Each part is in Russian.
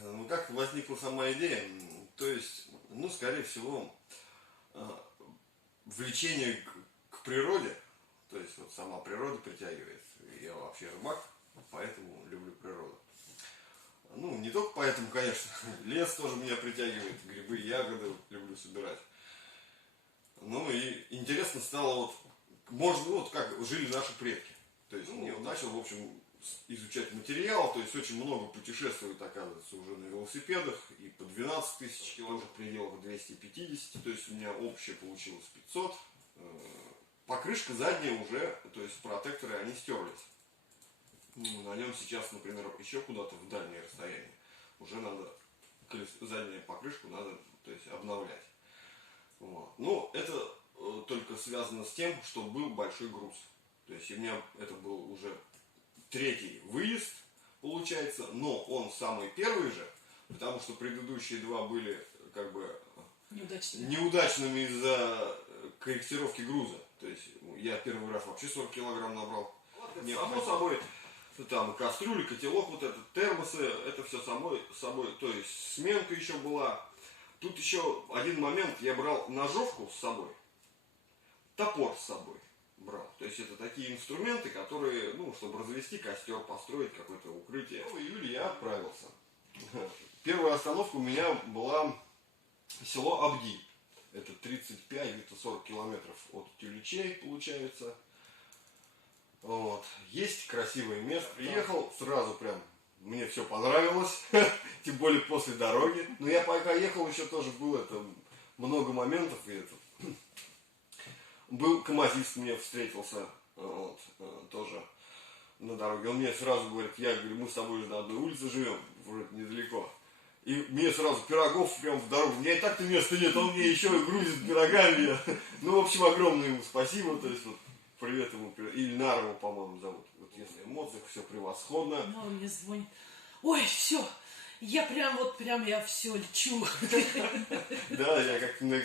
Ну, как возникла сама идея? То есть, ну, скорее всего, влечение к природе, то есть вот сама природа притягивает. Я вообще рыбак, поэтому люблю природу. Ну, не только поэтому, конечно, лес тоже меня притягивает, грибы, ягоды вот, люблю собирать. Ну и интересно стало вот, может, вот как жили наши предки. То есть я начал, в общем, изучать материал, то есть очень много путешествуют, оказывается, уже на велосипедах, и по 12 тысяч километров, в пределах 250, то есть у меня общее получилось 500. Покрышка задняя уже, то есть протекторы, они стерлись. Ну, на нем сейчас, например, еще куда-то в дальнее расстояние уже надо, заднюю покрышку надо, то есть, обновлять. Вот. Ну, это только связано с тем, что был большой груз. То есть у меня это был уже третий выезд, получается, но он самый первый же, потому что предыдущие два были как бы неудачными из-за корректировки груза. То есть я первый раз вообще 40 килограмм набрал. Не, само собой, там кастрюли, котелок, вот этот, термосы, это все собой, то есть сменка еще была. Тут еще один момент, я брал ножовку с собой, топор с собой брал. То есть это такие инструменты, которые, ну, чтобы развести костер, построить какое-то укрытие. В июле я отправился. Первая остановка у меня была село Абди. Это 35, где-то 40 километров от Тюлечей, получается. Вот. Есть красивое место. Приехал сразу прям. Мне все понравилось, тем более после дороги. Но я пока ехал, еще тоже было это много моментов. И это. Был камазист, мне встретился вот, тоже на дороге. Он мне сразу говорит, я говорю, мы с тобой же на одной улице живем, вроде недалеко. И мне сразу пирогов прям в дорогу. У меня и так-то места нет, он мне еще и грузит пирогами. Ну, в общем, огромное ему спасибо. То есть, вот, привет ему, Ильнар его, по-моему, зовут. Вот если в эмоциях, все превосходно. Ну, он мне звонит. Ой, все, я прям я все лечу. Да, я как на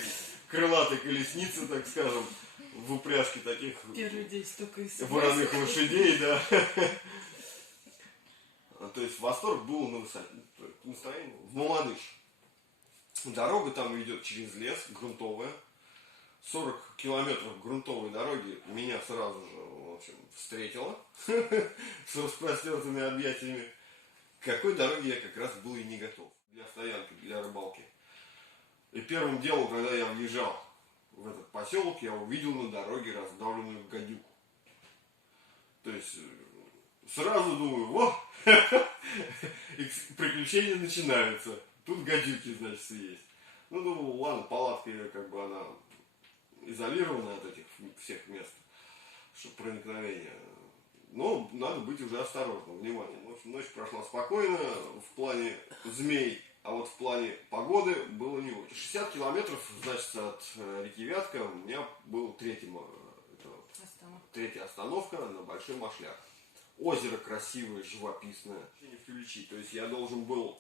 крылатой колеснице, так скажем, в упряжке таких Первый день столько из вороных лошадей, да. То есть восторг был на высоте, настроение в Мамадыш. Дорога там идет через лес, грунтовая. 40 километров грунтовой дороги меня сразу же, в общем, встретила с распростертыми объятиями. К какой дороге я как раз был и не готов для стоянки, для рыбалки. И первым делом, когда я въезжал в этот поселок, я увидел на дороге раздавленную гадюку. То есть сразу думаю, вот, приключения начинаются. Тут гадюки, значит, есть. Ну, думаю, ладно, палатка ее, как бы, она изолирована от этих всех мест, чтобы проникновение. Но надо быть уже осторожным, внимательным. В общем, ночь прошла спокойно в плане змей, а вот в плане погоды было не очень. 60 километров, значит, от реки Вятка у меня был третья остановка на Большой Машляк. Озеро красивое, живописное. В Тюлечи. То есть я должен был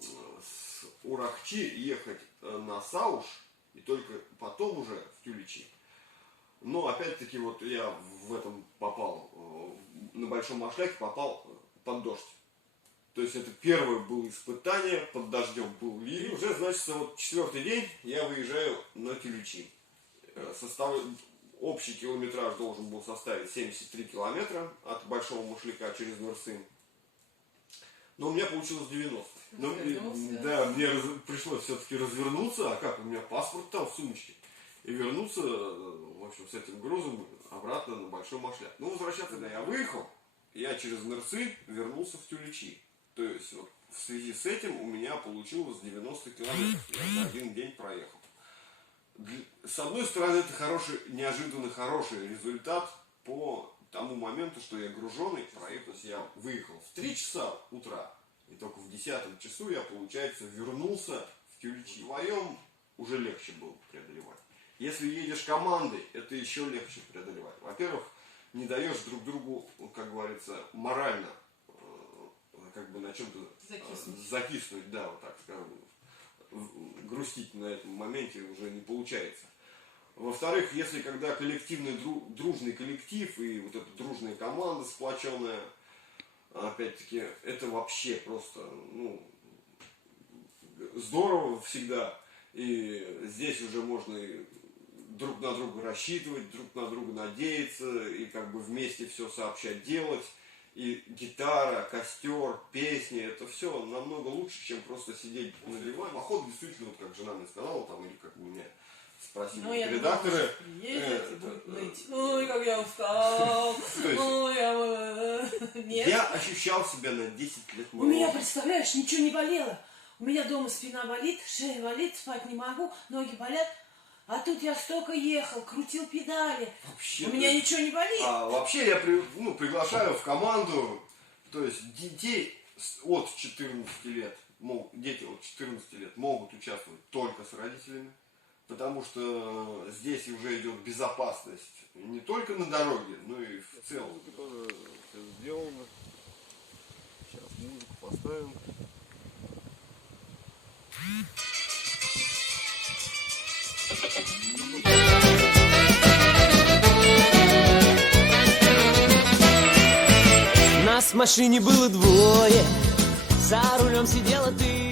с Урахчи ехать на Сауш и только потом уже в Тюлечи. Но опять-таки вот я в этом попал, на Большом Машляке попал под дождь. То есть это первое было испытание, под дождем был ливень. И уже, значит, вот 4-й день я выезжаю на Тюлечи. Общий километраж должен был составить 73 километра от Большого Машляка через Нырсын. Но у меня получилось 90. Да, мне пришлось все-таки развернуться, а как, у меня паспорт там в сумочке. И вернуться, в общем, с этим грузом обратно на Большой Машляк. Ну, возвращаться, когда я выехал, я через Нырсын вернулся в Тюлечи. То есть, вот, в связи с этим у меня получилось 90 километров. Я за один день проехал. С одной стороны, это неожиданно хороший результат по тому моменту, что я груженый, проехал. Я выехал в 3 часа утра, и только в 10 часу я, получается, вернулся в Тюлечи. Вдвоем уже легче было преодолевать. Если едешь командой, это еще легче преодолевать. Во-первых, не даешь друг другу, как говорится, морально, как бы на чем-то закиснуть, да, вот так скажем. Грустить на этом моменте уже не получается. Во-вторых, если когда коллективный, дружный коллектив и вот эта дружная команда сплоченная, опять-таки, это вообще просто, ну, здорово всегда. И здесь уже можно и друг на друга рассчитывать, друг на друга надеяться, и как бы вместе все сообща делать. И гитара, костер, песни, это все намного лучше, чем просто сидеть на диване. Охота действительно, вот как жена мне сказала, там, или как меня спросили редакторы. Приедет и будет ныть. Ой, как я устал. Ой, нет. Я ощущал себя на 10 лет У моложе. меня, представляешь, ничего не болело. У меня дома спина болит, шея болит, спать не могу, ноги болят. А тут я столько ехал, крутил педали. Вообще, У меня ничего не болит. Вообще я приглашаю в команду, то есть детей от 14 лет, дети от 14 лет могут участвовать только с родителями, потому что здесь уже идет безопасность не только на дороге, но и в целом. Музыка тоже все сделано. Сейчас музыку поставим. Нас в машине было двое, за рулем сидела ты.